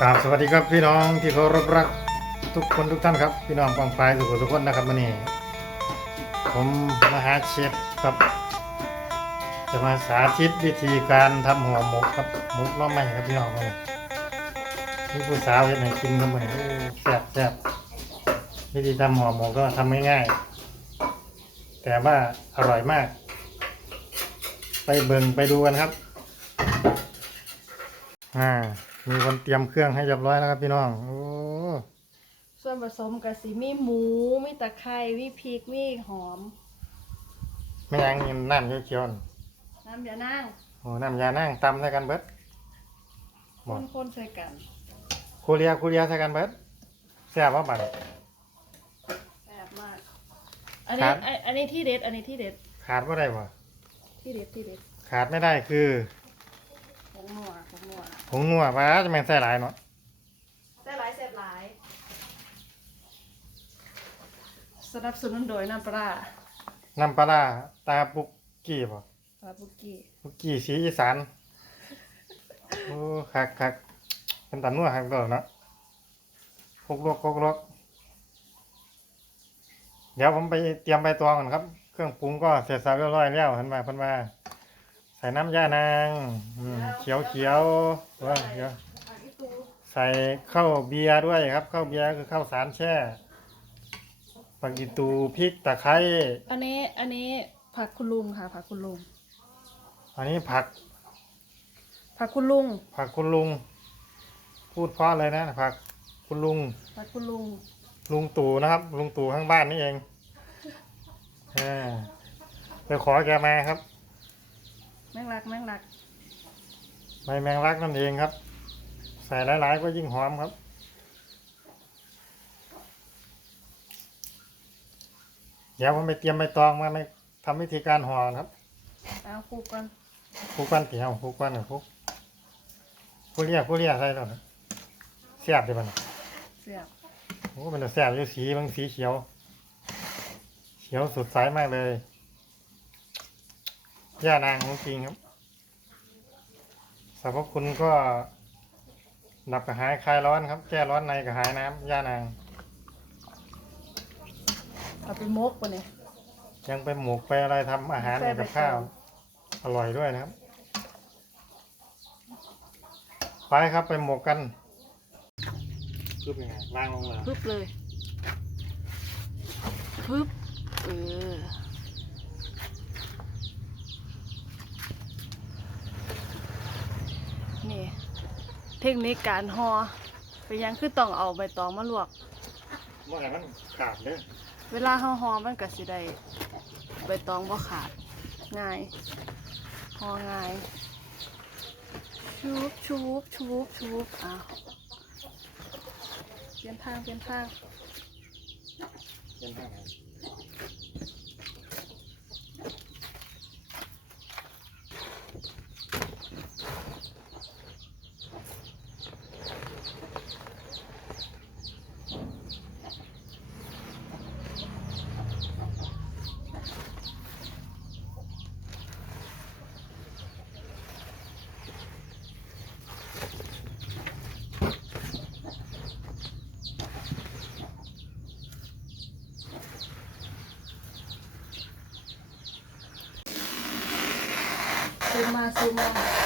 ครับสวัสดีครับพี่น้องที่เคารพรักทุกคนทุกท่านครับ พี่น้องกองไฟทุกคนทุกคนนะครับวันนี้ ผมมหาเชฟครับ จะมาสาธิตวิธีการทำห่อหมกครับหมกน้อไม้ครับพี่น้องวันนี้นี่ผู้สาวเห็นไหนกินกันมาโอ้แซ่บแซ่บวิธีทำห่อหมกก็ทำง่ายๆแต่ว่าอร่อยมาก ไปเบิ่งไปดูกันครับอ่า มีคนเตรียมเครื่องให้เรียบร้อยแล้วครับพี่น้อง โอ้ ส่วนผสมกับสีมีหมู มีตะไคร้มีพริกมีหอม ไม่ยังนี่น้ำเขียวๆนี่น้ำยานางโอ้น้ำยานั่งตำใส่กันเบิด หมด คนๆใส่กันคูเรียคูเรียใส่กันเบิดแซ่บว่าบัด แซ่บมาก อันนี้ครับ อันอันนี้ที่เด็ด อันนี้ที่เด็ด ขาดว่าได้บ่ที่เด็ดที่เด็ดขาดไม่ได้คือผ งนัวผงนัวผงนัวป้าจะแม่นใส่หลายเนาะแซ่บหลายแซ่บหลายสนับสนุนโดยน้ำปลาร้าน้ำปลาร้าตาปุกกี้บ่ปลาบุกี้ปุกกี้สีอีสานโอ้คักคักเป็นตันนัวคักตัวเนาะพกลวกพกลวกเดี๋ยวผมไปเตรียมใบตองก่อนครับ เครื่องปรุงก็เสร็จสับเรียบร้อยแล้วเห็นไหมเพิ่นว่าใส่น้ำย่านางอืมเขียวเขียวๆว่าเดี๋ยวผักอีตูใส่ข้าวเบียร์ด้วยครับข้าวเบียร์คือข้าวสารแช่ปักกีตูพริกตะไคร้อันนี้อันนี้ผักคุณลุงค่ะ ผักคุณลุง อันนี้ผัก ผักคุณลุง ผักคุณลุง พูดเพราะเลยนะผักคุณลุง ผักคุณลุง ลุงตู่นะครับ ลุงตู่ข้างบ้านนี่เองอ่าไปขอแกมาครับ แมงลักแมงลักใบแมงลักนั่นเองครับ ใส่หลายๆก็ยิ่งหอมครับ เดี๋ยวผมไปเตรียมใบตองมาไม่ทำวิธีการห่อนะครับเอาคลุกกันคลุกกันเตียวคลุกกันหนึ่งคลุกผู้เรียกผู้เรียกใส่แล้วนะเสียบดีป่ะนะเสียบโอ้มันจะแซ่บอยู่สีบางสีเขียว เขียวสดใสมากเลย ย่านางของจริงครับสรรพคุณก็ดับกระหายคลายร้อนครับ แก้ร้อนในกระหายน้ำย่านาง เอาไปมกปะเนี่ย ยังไปหมกไปอะไรทำอาหารแซ่บกับข้าวไปอร่อยด้วยนะครับ ไปครับไปหมกกันคือเป็นไงวางลงเลย ปึ๊บเลยปึ๊บเออ นี่ เทคนิคการห่อเป็นหยังคือต้องเอาใบตองมาลวกเมื่อไหร่มันขาดเลยเวลาห่อห่อมันก็สิได้ใบตองบ่ขาดง่ายห่อง่ายชุบชุบชุบชุบอ้าวเปลี่ยนทางเปลี่ยนทาง เป็นทาง มมาซูมมา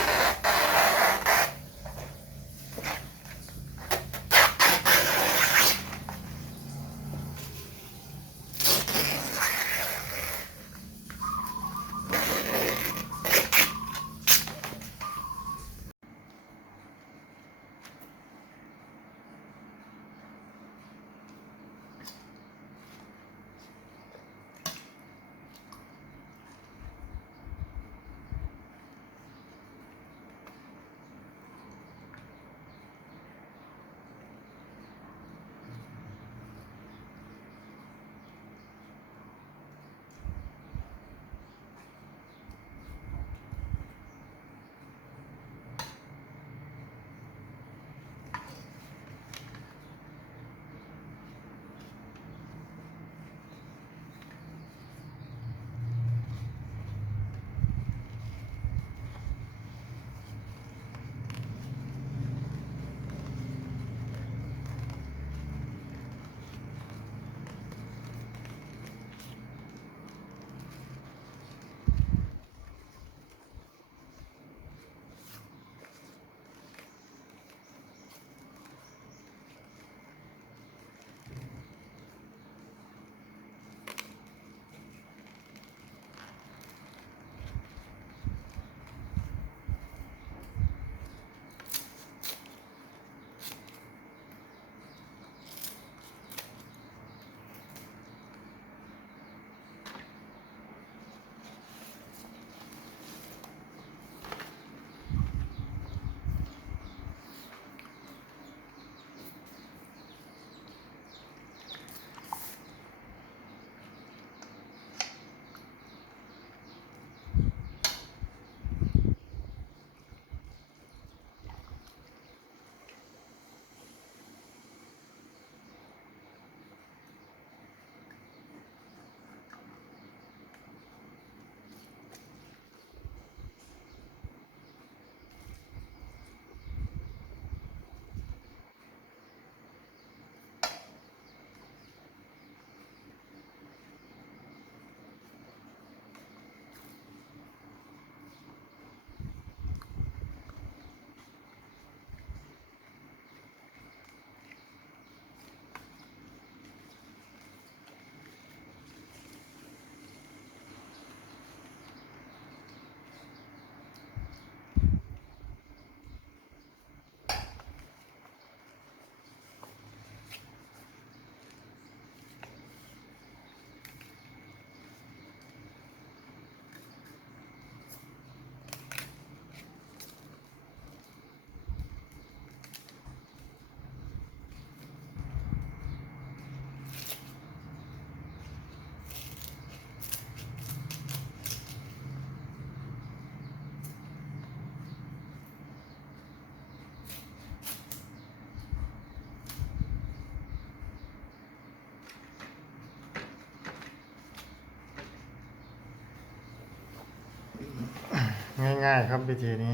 ง่ายๆครับวิธีนี้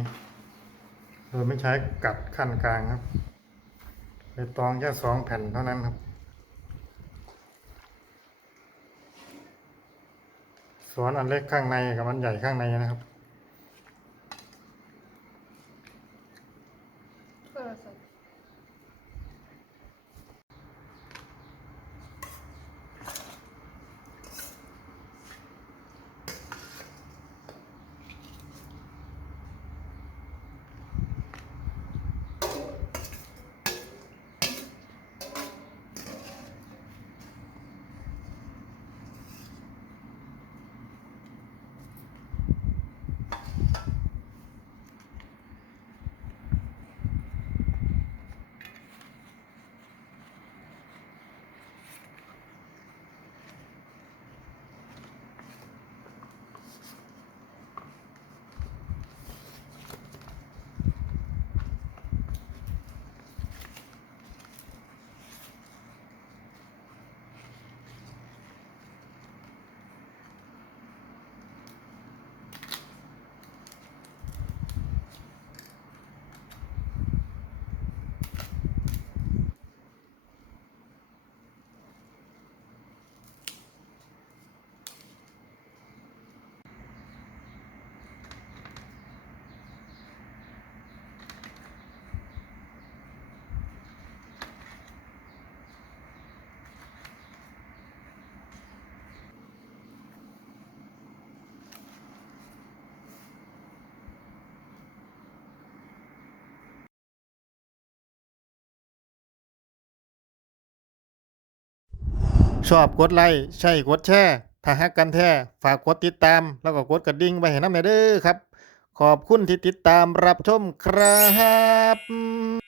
โดยไม่ใช้กัดขั้นกลางครับไปตองแค่สองแผ่นเท่านั้นครับ สวนอันเล็กข้างในกับอันใหญ่ข้างในนะครับ ชอบกดไลค์ใช่กดแชร์ถ้าฮักกันแท้ฝากกดติดตาม แล้วก็กดกระดิ่งไว้ให้น้ำแม่เด้อครับ ขอบคุณที่ติดตามรับชมครับ